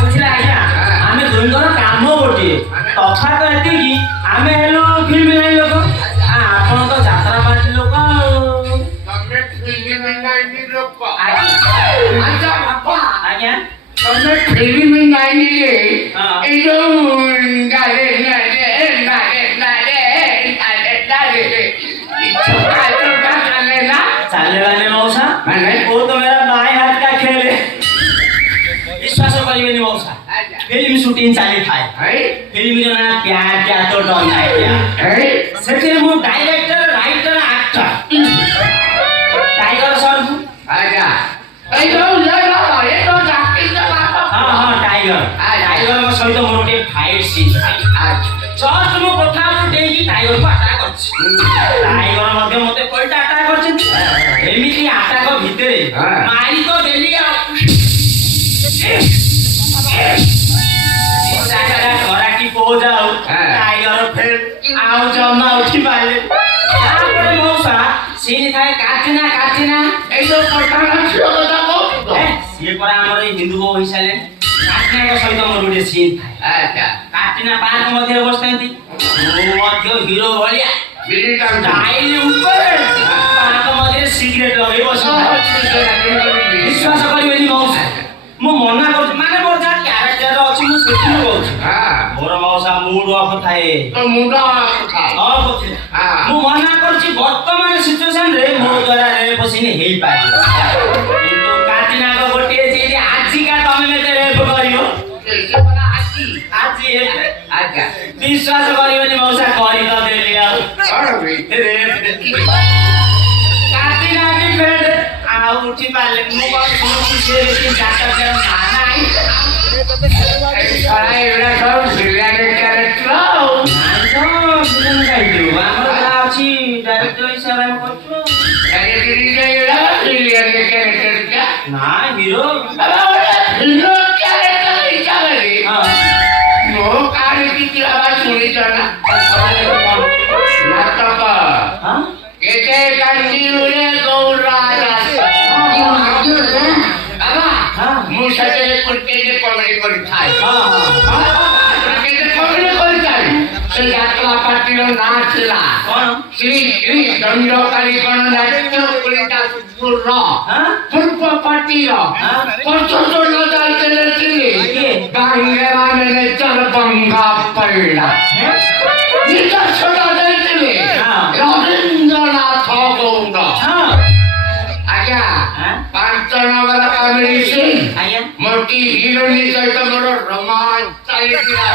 ବୁଝିଲା ଆଜ୍ଞା ଆମେ ଦୁଇଙ୍କର କାମ ଗୋଟିଏ ତଫାତ ଏତିକି ଆମେ ହେଲୁ ଫିଲ୍ମ ଲାଇନ ଲୋକ ଆପଣ ତ ଯାତ୍ରା ପାର୍ଟି ଲୋକ ତମେ ଫିଲ୍ମ ଲାଇନ ଲୋକ ଆଜ୍ଞା ଆଜ୍ଞା ତମେ ଫିଲ୍ମ ଲାଇନରେ ଏଇ ଯୋଉ चालने वाले मौसा वो तो मेरा बाएं हाथ का खेल है विश्वास करिए मौसा फिल्म शूटिंग चाली थाए फिल्म जो ना प्यार क्या तो डॉन है क्या सेठे मु director writer actor tiger sir आजा ए जो ले लो ये तो एक्टिंग का बात हां हां टाइगर टाइगर को सहित मोर के फाइट सीन आज जस्ट मु कथा देगी टाइगर को अटैक करछि टाइगर मध्ये मते कोइटा अटैक करछि एमिति अटैक भितरे मारी तो देली कराटी पो जाओ टाइगर फिर आउ जमा उठी पाले तापर मौसा सीन थाए काटिना ए जो पठान छियो कथा को ये पर हमर हिंदू को हिसाले काटिना को सहित मोर गुटे सीन थाए अच्छा काटिना पार्क मध्ये बसथि मध्य हीरो भलिया बिलिटा डाइल ऊपर पार्क मध्ये सिगरेट लगे बस विश्वास करिवेनी मौसा मु मना कर माने मोर जा कैरेक्टर अछि मु सेठी कहू मोर मौसा मूड ऑफ थाए तो मूड ऑफ थाए मु मना करछि वर्तमान सिचुएशन रे मो द्वारा रेप सीन हेई पाइ किंतु काटिना को गोटे जे आजी का तमे मेते रेप करियो कैसे बना आजी अच्छा विश्वास करिवेनी मौसा करि त देली आ रेप काटिना के फेड आ उठी पाले मु बात सुनो से लेकिन जाता के माना आई अरे एड़ा सब बिलियन कैरेक्टर बिलन गाइदो हमर का अछि डायरेक्टर हिसाब हम करछु डायरेक्टर एड़ा बिलियन कैरेक्टर का ना हीरो हीरो कैरेक्टर हिसाब रे हां मो कारे की आवाज सुनी जाना नाटक हां केते कांडी रे गौराजा मुसाते कुर्ते के कॉमेडी करी थाई केते कॉमेडी करी थाई से यात्रा पार्टी रो नाम छिला श्री दंडकारी गणनाट्य पुलिता सुर पूर्व पार्टी रो परचो नजर चले छिले गांगेरा ने चल बंगा पड़ला निका छोड़ा देले रविंद्रनाथ गौड़ आज्ञा पांच नंबर कॉमेडी सीन मोटी हीरोइन सहित मोर रोमांच चलिला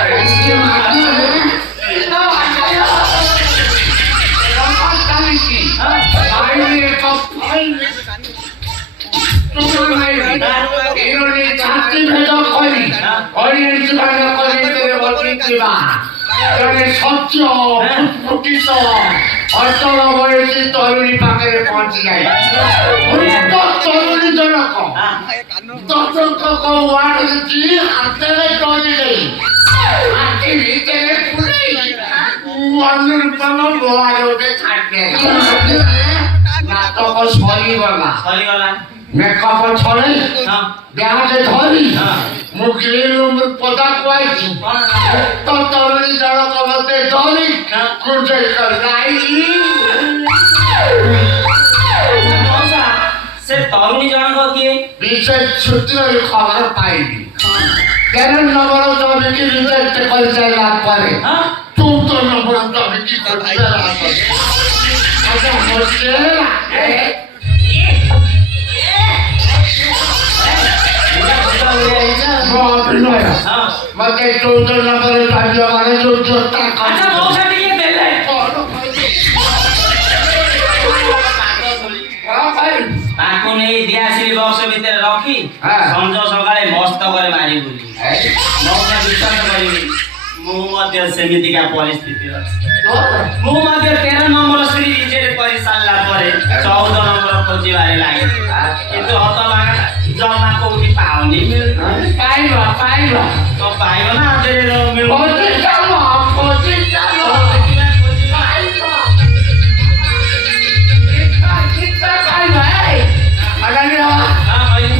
रोमांच चलिछि आइले कफाई हीरोइन छाती भेद करी ऑडियंस बांगा करी तेरे बलि दिबा जने सच्च फुटित अचल बयसी तरुणी पाखे पहुंच जाए तरुणी जनक दर्शक को वार्ड जी हाथ में डरी गई आखिर भीतर पुरी अनुरूपम बोआरो दे छाटे नाटक सरी गला मेकअप छड़े ब्याज धरी मु ग्रीन रूम पदा कुआई तो तरुणी जनक मते धरी कुंजे कर लाई से तरुणी जनक किए विशेष छुट्टी खबर पाइली 13 नंबर जब की रिजेक्ट कर जाइला पारे 14 नंबर जब की कर जाइला पारे अच्छा मुझे मते 14 नंबर पाइला माने जो जोता अच्छा मौसा टिके देले ताको नहीं दियासिली बक्स भीतर रखी संज सकाळे मस्त करे मारी बोली मौसा विश्वास करिवि मु मध्य समिति का परिस्थिति अछि मु मध्य 13 नंबर श्री रिजेक्ट करि साला परे 14 नंबर खोजी बारे लागे किंतु हत लागा जमा कोठी पाउनी मिल पाइबा तो पाइबो ना तेरे मिल खोजी जाओ कितना पाइबा है अगर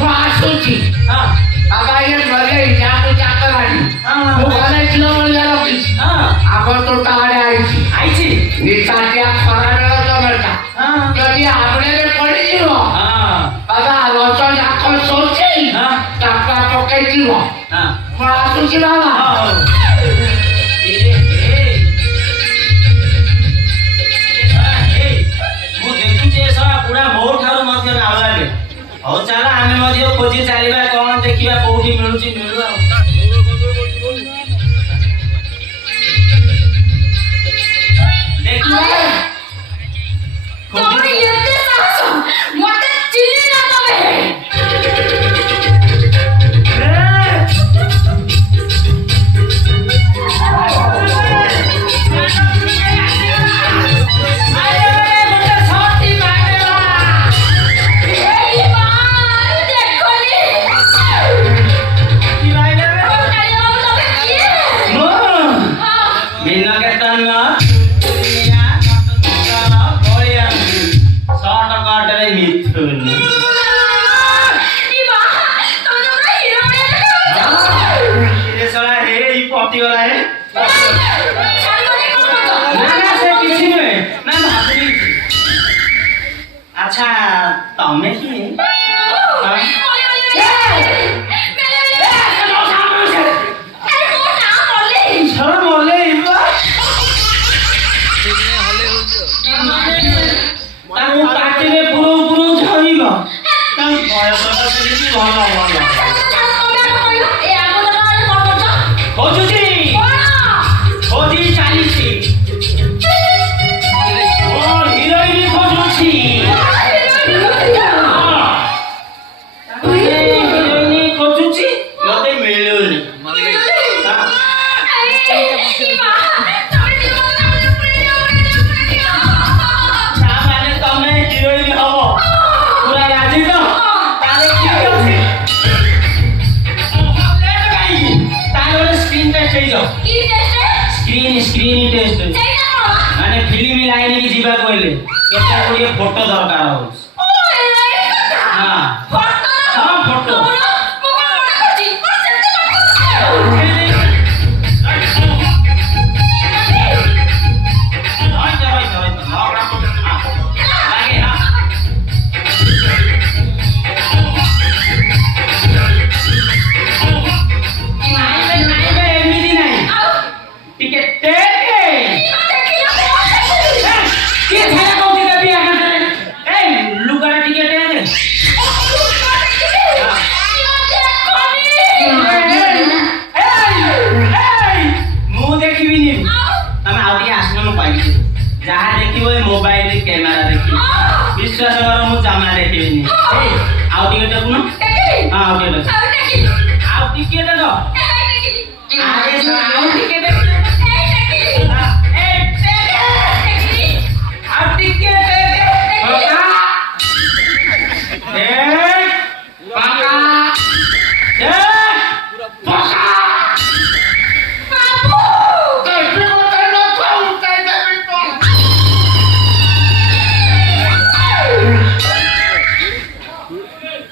वासुची ହଁ ବାବା ଇଏ ଘରେ ଯାକୁ ଚାକରାଣି ମୁଁ ଘରେ ଝିଅ ଭଳିଆ ରଖିଛି ହଁ ଆଗ ତୋଟା ଆଡ଼େ ଆଇଛି ଆଇଛି ନିତାଟିଆ ଖରାବେଳ ଜମେଟା ହଁ ଯଦି ଆବଡ଼େରେ ପଡ଼ିଯିବ ହଁ ବାବା ରସ ଯାକ ଶୋଷି ହଁ ଚାପା ପକେଇଯିବ ହଁ ମୁଁ ଆସୁଛି ବାବା ହଉ ମୁଁ ଦେଖୁଛି ଏ ଶଳା ପୁରା ମୋ ଠାରୁ ମଧ୍ୟ ନାଉଳାରେ ହଉ ଚାଲ ଆମେ ମଧ୍ୟ ଖୋଜି ଚାଲିବା କଣ ଦେଖିବା କୋଉଠି ମିଳୁଛି ମିଳୁ ଆଉ ଦେଖିବା ତମର ଏତେ ସାହସ ମତେ ଚିନି ନା ତମେ ଏଇ ମା ଦେଖନି କାଳି ବାବୁ ତମେ କିଏ ହଁ ଇ ମା ତମେ ତ ପୁରା ହିରୋ ଭଳିଆ ଦେଖାଯାଉଛ ଛାଡିବନି କଣ আচ্ছা তমে কি ঝড় মলে তাকে পাটিরে পুরো পুরো ঝরিব তাই বয়সটা দেখি ভালো ভালো খোঁজুছি খোঁজি চালিছি ও হিরোইন খোঁজুছি হিরোইন খোঁজুছি মতে মিলুনি তাহলে তুমি হিরোইন হব পুরা রাজি তো তাহলে ঠিক আছে তাহলে স্ক্রিন টেস্ট হয়ে যাও স্ক্রিন টেস্ট মানে ফিল্ম লাইন কি ଯିବା କହିଲେ କେତେ ଗୁଡିଏ ଫଟୋ ଦରକାର ହଉଛି ହଁ ହଁ ଫଟୋ ଏମିତି ନାହିଁ ଟିକେ ଦେଖେ କିଏ ଛାୟା କହୁଛି ଦେବି ଆକାଶରେ ଏଇ ଲୁଗାଟା ଟିକେ ଦେଖେ ମୁଁ ଦେଖିବିନି ତମେ ଆଉ ଟିକେ ଆସିଲେ ମୁଁ କହିବି ଯାହା ଦେଖିବ ଏ ମୋବାଇଲ କ୍ୟାମେରା ଦେଖିବ ବିଶ୍ୱାସ କର ମୁଁ ଜମା ଦେଖିବିନି ଆଉ ଟିକେ ଦେଖୁନ ହଁ ଆଉ ଟିକେ ଦେଖ ଆଉ ଟିକେ ଦେଖ ଆରେ ଆଉ ଟିକେ ଦେଖ